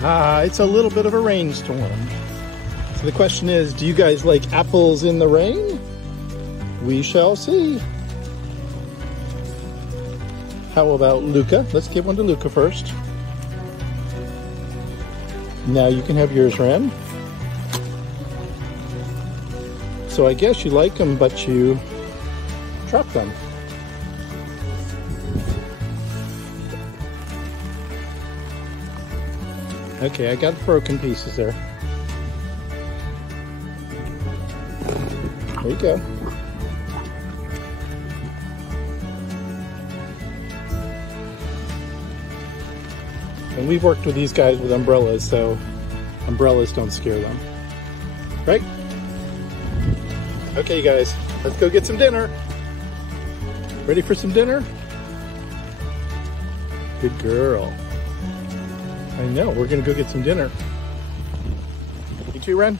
It's a little bit of a rainstorm. So the question is, do you guys like apples in the rain? We shall see. How about Luca? Let's give one to Luca first. Now you can have yours, Ren. So I guess you like them, but you dropped them. Okay, I got broken pieces there. There you go. And we've worked with these guys with umbrellas, so umbrellas don't scare them. Right? Okay, you guys, let's go get some dinner. Ready for some dinner? Good girl. I know, we're gonna go get some dinner. You too, Ren?